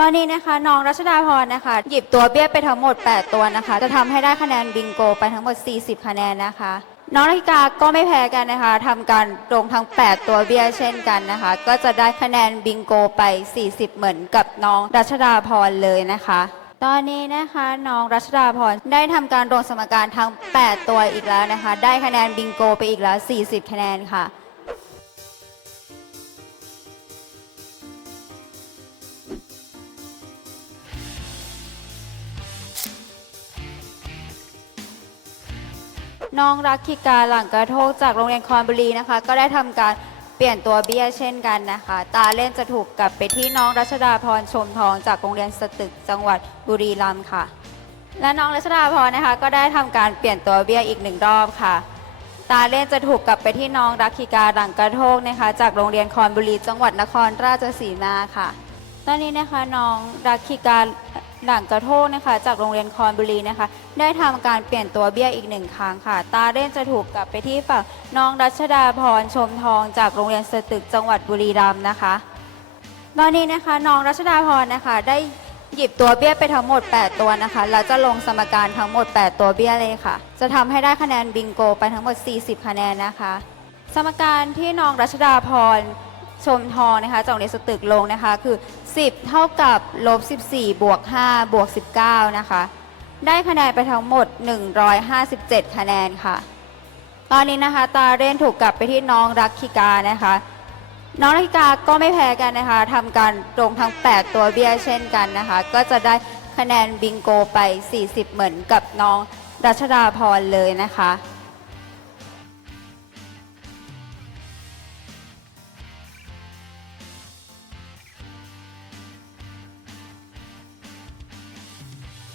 ตอนนี้นะคะน้องรัชดาพรนะคะ หยิบตัวเบี้ยไปทั้งหมด 8 ตัวนะคะ จะทำให้ได้คะแนนบิงโกไปทั้งหมด 40 คะแนนนะคะ น้องนาฬิกาก็ไม่แพ้กันนะคะทำการลงทั้ง 8 ตัวเบี้ยเช่นกันนะคะ ก็จะได้คะแนนบิงโกไป 40 เหมือนกับน้องรัชดาพรเลยนะคะ ตอนนี้นะคะน้องรัชดาพรได้ทำการลงสมการทั้ง 8 ตัวอีกแล้วนะคะ ได้คะแนนบิงโกไปอีกแล้ว 40 คะแนนค่ะ น้องรักคิกาหลังกระโทกจากโรงเรียนคอนบุรีนะคะ ก็ได้ทำการเปลี่ยนตัวเบี้ยเช่นกันนะคะ ตาเล่นจะถูกกลับไปที่น้องรัชดาพรชมทองจากโรงเรียนสตึกจังหวัดบุรีรัมย์ค่ะ และน้องรัชดาพรนะคะ ก็ได้ทำการเปลี่ยนตัวเบี้ยอีกหนึ่งรอบค่ะ ตาเล่นจะถูกกลับไปที่น้องรักคิกาหลังกระโทกนะคะ จากโรงเรียนคอนบุรีจังหวัดนครราชสีมาค่ะ ตอนนี้นะคะน้องรักคิกา หลังกระโทกนะคะ จากโรงเรียนคอนบุรีนะคะ ได้ทำการเปลี่ยนตัวเบี้ยอีกหนึ่งครั้งค่ะ ตาเล่นจะถูกกลับไปที่ฝั่งน้องรัชดาพรชมทอง จากโรงเรียนสตึกจังหวัดบุรีรัมย์นะคะตอนนี้นะคะน้องรัชดาพรนะคะ ได้หยิบตัวเบี้ยไปทั้งหมด 8 ตัวนะคะแล้วจะลงสมการทั้งหมด 8 ตัวเบี้ยเลยค่ะ จะทำให้ได้คะแนนบิงโก ไปทั้งหมด 40 คะแนนนะคะ สมการที่น้องรัชดาพร ชมทองนะคะจากโรงเรียนสตึกลงนะคะคือ 10 เท่ากับลบ14บวก5บวก19 นะคะ ได้คะแนนไปทั้งหมด 157 คะแนนค่ะ ตอนนี้นะคะ ตาเล่นถูกกลับไปที่น้องรักคิกานะคะ น้องรักคิกาก็ไม่แพ้กันนะคะทำการลงทั้ง 8 ตัวเบี้ยเช่นกันนะคะ ก็จะได้คะแนนบิงโกไป 40 เหมือนกับน้องรัชดาพรเลยนะคะ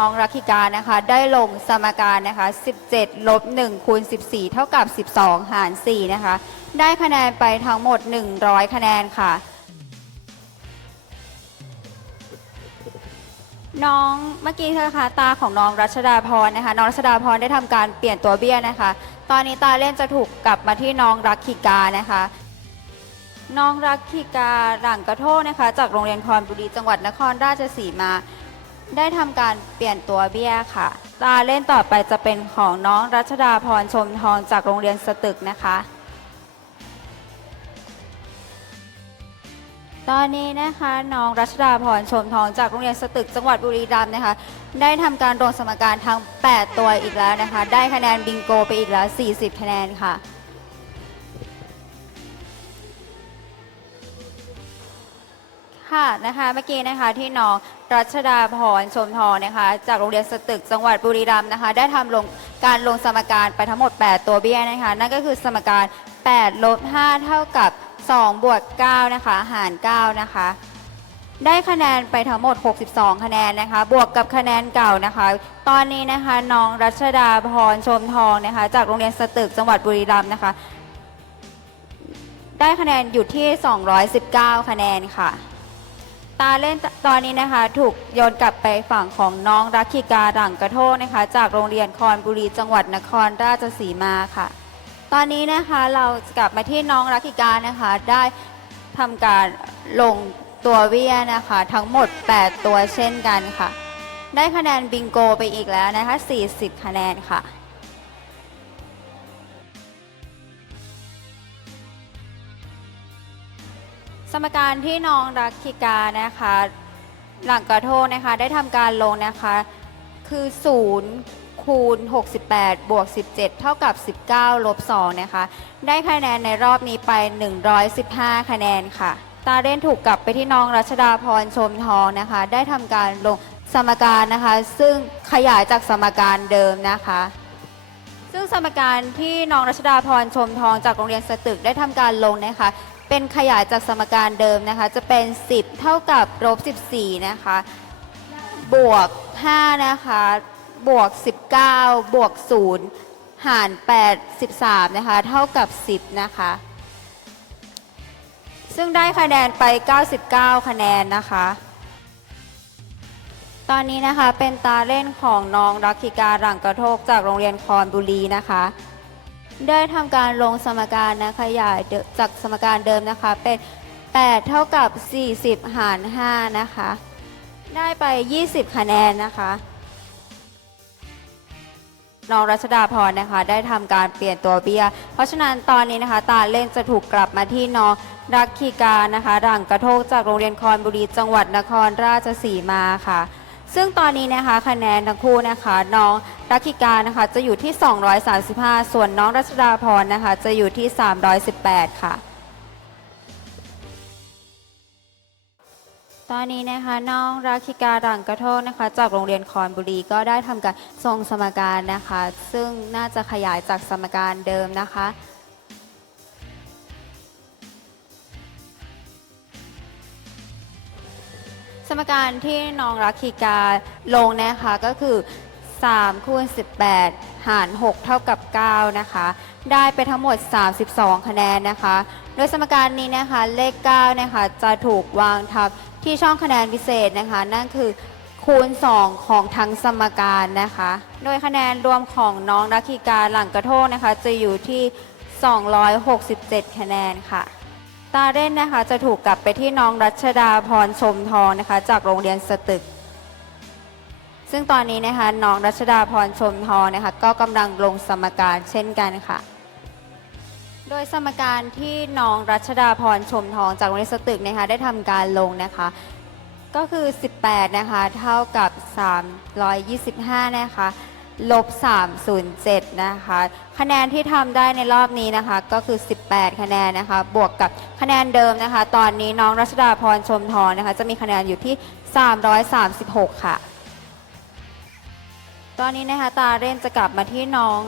น้องรักขิกานะคะ ได้ลงสมการนะคะ 17 ลบ 1 คูณ 14 เท่ากับ 12 หาร 4 นะคะ ได้คะแนนไปทั้งหมด 100 คะแนนค่ะ น้องเมื่อกี้นะคะตาของน้องรัชดาพรนะคะ น้องรัชดาพรได้ทำการเปลี่ยนตัวเบี้ยนะคะ ตอนนี้ตาเล่นจะถูกกลับมาที่น้องรักขิกานะคะน้องรักขิกาหลังกระโทกนะคะ จากโรงเรียนคอนบุรีจังหวัดนครราชสีมา ได้ทำการเปลี่ยนตัวเบี้ยค่ะ ตาเล่นต่อไปจะเป็นของน้องรัชดาพรชมทองจากโรงเรียนสตึกนะคะ ตอนนี้นะคะน้องรัชดาพรชมทองจากโรงเรียนสตึกจังหวัดบุรีรัมย์นะคะ ได้ทำการลงสมการทั้ง 8 ตัวอีกแล้วนะคะ ได้คะแนนบิงโกไปอีกแล้ว 40 คะแนนค่ะค่ะนะคะเมื่อกี้นะคะที่น้อง รัชดาพรชมทองนะคะ จากโรงเรียนสตึกจังหวัดบุรีรัมย์นะคะ ได้ทำลงการลงสมการไปทั้งหมด 8 ตัวเบี้ยนะคะ นั่นก็คือสมการ8ลบ5เท่ากับ2บวก9นะคะ หาร 9 นะคะ ได้คะแนนไปทั้งหมด 62 คะแนนนะคะ บวกกับคะแนนเก่านะคะ ตอนนี้นะคะน้องรัชดาพรชมทองนะคะ จากโรงเรียนสตึกจังหวัดบุรีรัมย์นะคะ ได้คะแนนอยู่ที่ 219 คะแนนค่ะ ตาเล่นตอนนี้นะคะ ถูกโยนกลับไปฝั่งของน้องรักขิกาหลังกระโทกนะคะ จากโรงเรียนคอนบุรีจังหวัดนครราชสีมาค่ะ ตอนนี้นะคะเรากลับมาที่น้องรักขิกานะคะ ได้ทำการลงตัวเวียนะคะ ทั้งหมด 8 ตัวเช่นกันค่ะ ได้คะแนนบิงโกไปอีกแล้วนะคะ 40 คะแนนค่ะ สมการที่น้องรักคิกานะคะ หลังกระโทษนะคะได้ทำการลงนะคะ คือ 0 คูณ 68 บวก 17 เท่ากับ 19 ลบ 2 นะคะ ได้คะแนนในรอบนี้ไป 115 คะแนนค่ะ ตาเล่นถูกกลับไปที่น้องรัชดาพรชมทองนะคะ ได้ทำการลงสมการนะคะ ซึ่งขยายจากสมการเดิมนะคะซึ่งสมการที่น้องรัชดาพรชมทองจากโรงเรียนสตึกได้ทำการลงนะคะ เป็นขยายจากสมการเดิมนะคะ จะเป็น 10 เท่ากับลบ14 นะคะ บวก 5 นะคะ บวก 19 บวก 0 หาร 8 13 นะคะ เท่ากับ 10 นะคะ ซึ่งได้คะแนนไป 99 คะแนนนะคะ ตอนนี้นะคะเป็นตาเล่นของน้องรักขิการหลังกระโทกจากโรงเรียนคอนบุรีนะคะ ได้ทำการลงสมการนะขยายจากสมการเดิมนะคะ เป็น 8 เท่ากับ 40 หาร 5 นะคะ ได้ไป 20 คะแนนนะคะน้องรัชดาพรนะคะ ได้ทำการเปลี่ยนตัวเบียเพราะฉะนั้นตอนนี้นะคะ ตาเล่นจะถูกกลับมาที่น้องรักคีการนะคะหลังกระโทกจากโรงเรียนคอนบุรีจังหวัดนครราชสีมาค่ะ ซึ่งตอนนี้นะคะคะแนนทั้งคู่นะคะ น้อง รักคีกานะคะจะอยู่ที่ 235 ส่วนน้องรัชดาพรนะคะ จะอยู่ที่ 318 ค่ะ ตอนนี้นะคะน้องราคิการังกระโทกนะคะ จากโรงเรียนคอนบุรีก็ได้ทำการทรงสมการนะคะ ซึ่งน่าจะขยายจากสมการเดิมนะคะสมการที่น้องรักคีกาลงนะคะก็คือ 3คูณ18 หาร 6 เท่ากับ 9 นะคะ ได้ไปทั้งหมด 32 คะแนนนะคะ โดยสมการนี้นะคะเลข9นะคะจะถูกวางทับที่ช่องคะแนนพิเศษนะคะ นั่นคือคูณ 2 ของทั้งสมการนะคะ โดยคะแนนรวมของน้องรักคีการหลังกระโทกนะคะ จะอยู่ที่ 267 คะแนนค่ะ ตาเล่นนะคะจะถูกกลับไปที่น้องรัชดาพรชมทองนะคะ จากโรงเรียนสตึก ซึ่งตอนนี้นะคะน้องรัชดาพรชมทองนะคะก็กำลังลงสมการเช่นกันค่ะ โดยสมการที่น้องรัชดาพรชมทองจากโรงเรียนสตึกนะคะได้ทำการลงนะคะ ก็คือ 18 นะคะเท่ากับ 325 นะคะลบ307 นะคะ คะแนนที่ทำได้ในรอบนี้นะคะ ก็คือ 18 คะแนนนะคะ บวกกับคะแนนเดิมนะคะ ตอนนี้น้องรัชดาพรชมทองนะคะ จะมีคะแนนอยู่ที่ 336 ค่ะ ตอนนี้นะคะตาเล่นจะกลับมาที่น้อง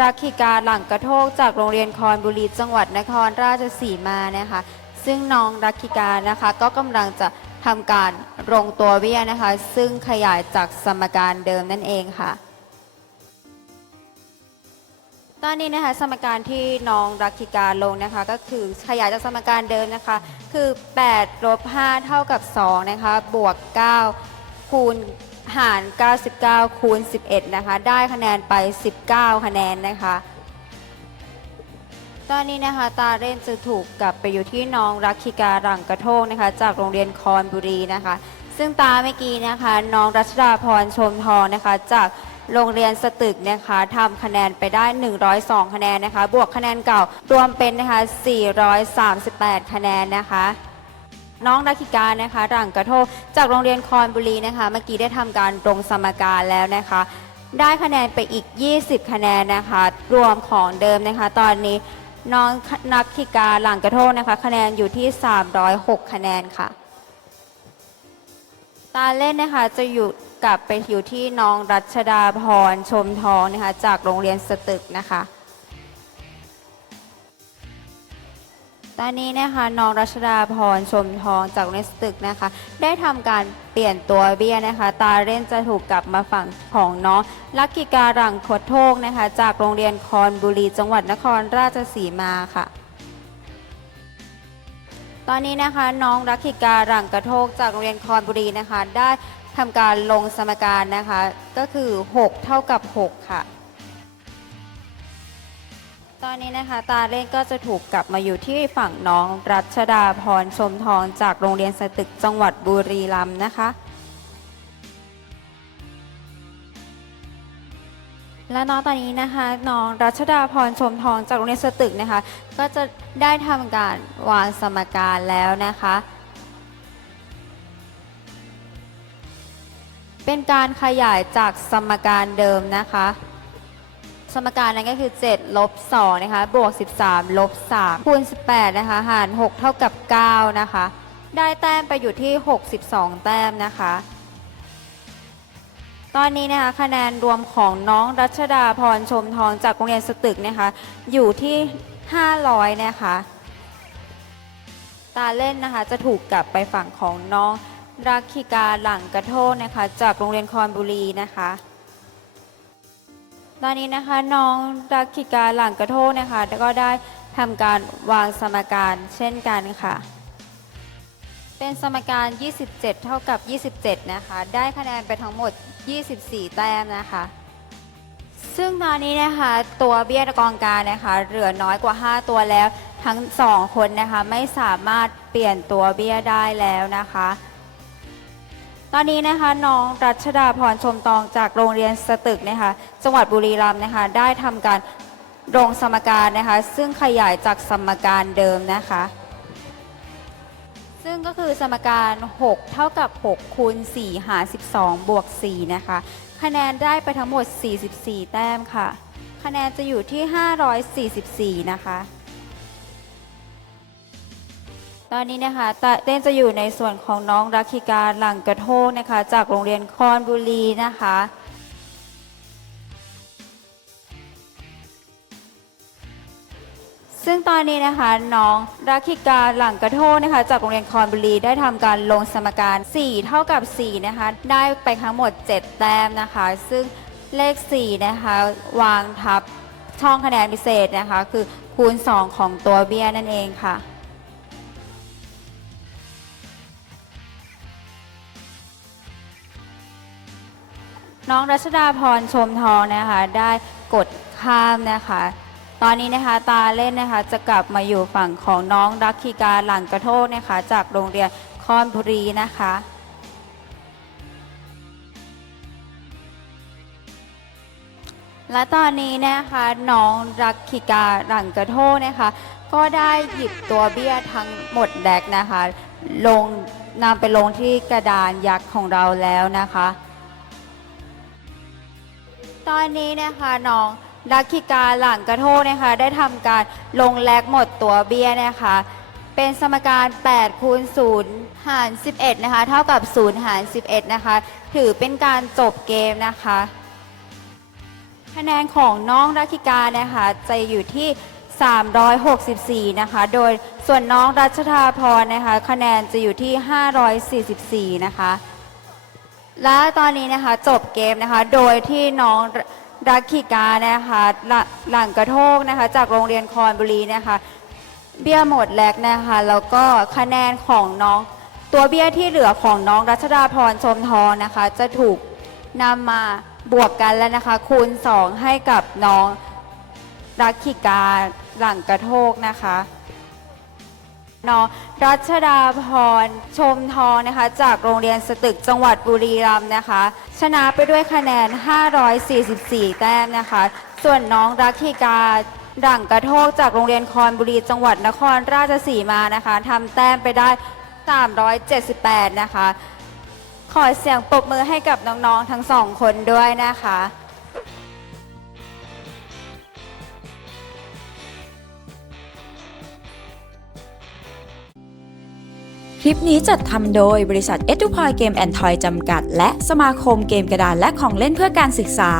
รักขิการหลังกระโทกจากโรงเรียนคอนบุรีจังหวัดนครราชสีมานะคะ ซึ่งน้องรักขิการนะคะก็กำลังจะทำการลงตัวเบี้ยนะคะ ซึ่งขยายจากสมการเดิมนั่นเองค่ะ ตอนนี้นะคะสมการที่น้องรักขิการลงนะคะ ก็คือขยายจากสมการเดิมนะคะ คือ8ลบ5เท่ากับ2นะคะบวก 9 คูณ หาร 99 คูณ 11 นะคะ ได้คะแนนไป 19 คะแนนนะคะ ตอนนี้นะคะ ตาเล่นจะถูกกลับไปอยู่ที่น้องรักขิการังกระโทกนะคะ จากโรงเรียนคอนบุรีนะคะ ซึ่งตาเมื่อกี้นะคะ น้องรัชดาพรชมทองนะคะ จากโรงเรียนสตึกนะคะทำคะแนนไปได้ 102 คะแนนนะคะ บวกคะแนนเก่ารวมเป็นนะคะ 438 คะแนนนะคะ น้องนักขิการนะคะหลังกระโทกจากโรงเรียนคอนบุรีนะคะ เมื่อกี้ได้ทำการลงสมการแล้วนะคะ ได้คะแนนไปอีก 20 คะแนนนะคะ รวมของเดิมนะคะ ตอนนี้น้องนักขิการหลังกระโทกนะคะ คะแนนอยู่ที่ 306 คะแนนค่ะ ตาเล่นนะคะจะอยู่กลับไปอยู่ที่น้องรัชดาพรชมทองนะคะ จากโรงเรียนสตึกนะคะ ตอนนี้นะคะน้องรัชดาพรชมทองจากโรงเนสตึกนะคะ ได้ทำการเปลี่ยนตัวเบี้ยนะคะ ตาเล่นจะถูกกลับมาฝั่งของน้องลักกิการังคดโทกนะคะ จากโรงเรียนคอนบุรีจังหวัดนครราชสีมาค่ะ ตอนนี้นะคะน้องรักขิการังกระโทกจากโรงเรียนคอนบุรีนะคะ ได้ทำการลงสมการนะคะ ก็คือ 6 เท่ากับ 6 ค่ะ ตอนนี้นะคะตาเล่นก็จะถูกกลับมาอยู่ที่ฝั่งน้องรัชดาพรชมทองจากโรงเรียนสตึกจังหวัดบุรีรัมย์นะคะ และน้องตอนนี้นะคะน้องรัชดาพรชมทองจากโรงเรียนสตึกนะคะ ก็จะได้ทำการวางสมการแล้วนะคะ เป็นการขยายจากสมการเดิมนะคะ สมการนั้นก็คือ 7 ลบ 2 นะคะ บวก 13 ลบ 3 คูณ 18 นะคะ หาร 6 เท่ากับ 9 นะคะ ได้แต้มไปอยู่ที่ 62 แต้มนะคะ ตอนนี้นะคะคะแนนรวมของน้องรัชดาพรชมทองจากโรงเรียนสตึกนะคะ อยู่ที่ 500 นะคะ ตาเล่นนะคะจะถูกกลับไปฝั่งของน้องรักขิกาหลังกระโทกนะคะ จากโรงเรียนคอนบุรีนะคะ ตอนนี้นะคะน้องรักขิกาหลังกระโทกนะคะก็ได้ทำการวางสมการเช่นกันค่ะ เป็นสมการ 27 เท่ากับ 27 นะคะ ได้คะแนนไปทั้งหมด 24 แต้มนะคะ ซึ่งตอนนี้นะคะตัวเบี้ยกองการนะคะเหลือน้อยกว่า 5 ตัวแล้วทั้ง 2 คนนะคะไม่สามารถเปลี่ยนตัวเบี้ยได้แล้วนะคะ ตอนนี้นะคะน้องรัชดาพรชมตองจากโรงเรียนสตึกนะคะจังหวัดบุรีรัมย์นะคะได้ทำการลงสมการนะคะ ซึ่งขยายจากสมการเดิมนะคะ ซึ่งก็คือสมการ 6 เท่ากับ 6 คูณ 4 หาร 12 บวก 4 นะคะ คะแนนได้ไปทั้งหมด 44 แต้มค่ะ คะแนนจะอยู่ที่ 544 นะคะ ตอนนี้นะคะตะเต้นจะอยู่ในส่วนของน้องรักขิการหลังกระโทกนะคะ จากโรงเรียนคอนบุรีนะคะ ซึ่งตอนนี้นะคะน้องรักขิการหลังกระโทกนะคะ จากโรงเรียนคอนบุรีได้ทำการลงสมการ 4 เท่ากับ 4 นะคะ ได้ไปทั้งหมด 7 แต้มนะคะ ซึ่งเลข 4 นะคะ วางทับช่องคะแนนพิเศษนะคะ คือคูณ 2 ของตัวเบี้ยนั่นเองค่ะ น้องรัชดาพรชมทองนะคะ ได้กดข้ามนะคะ ตอนนี้นะคะตาเล่นนะคะจะกลับมาอยู่ฝั่งของน้องรักคีการหลังกระโทกนะคะ จากโรงเรียนคอนบุรีนะคะและตอนนี้นะคะน้องรักขิกาหลังกระโทกนะคะ ก็ได้หยิบตัวเบี้ยทั้งหมดแดกนะคะ ลงนำไปลงที่กระดานยักษ์ของเราแล้วนะคะ ตอนนี้นะคะน้องรักขิกาหลังกระโทกนะคะ ได้ทำการลงแลกหมดตัวเบี้ยนะคะ เป็นสมการ8คูณ0หาร 11 นะคะ เท่ากับ 0 หาร 11 นะคะ ถือเป็นการจบเกมนะคะ คะแนนของน้องรักขิกานะคะ จะอยู่ที่ 364 นะคะ โดยส่วนน้องรัชทาพรนะคะ คะแนนจะอยู่ที่ 544 นะคะ และตอนนี้นะคะจบเกมนะคะ โดยที่น้องรักขิกานะคะหลัหลังกระโทกนะคะ จากโรงเรียนคอนบุรีนะคะ เบี้ยหมดแลกนะคะ แล้วก็คะแนนของน้อง ตัวเบี้ยที่เหลือของน้องรัชดาพรชมทองนะคะ จะถูกนำมาบวกกันแล้วนะคะ คูณ 2 ให้กับน้องรักขิกาหลังกระโทกนะคะ น้องรัชดาพรชมทองนะคะ จากโรงเรียนสตึกจังหวัดบุรีรัมย์นะคะ ชนะไปด้วยคะแนน 544 แต้มนะคะ ส่วนน้องรักขิกาดั่งกระโทกจากโรงเรียนคอนบุรีจังหวัดนครราชสีมานะคะทำแต้มไปได้ 378 นะคะ ขอเสียงปรบมือให้กับน้องๆทั้งสองคนด้วยนะคะ ลิปนี้จัดทำโดยบริษัท e d u p o y Game and Toy จำกัด และสมาคมเกมกระดานและของเล่นเพื่อการศึกษา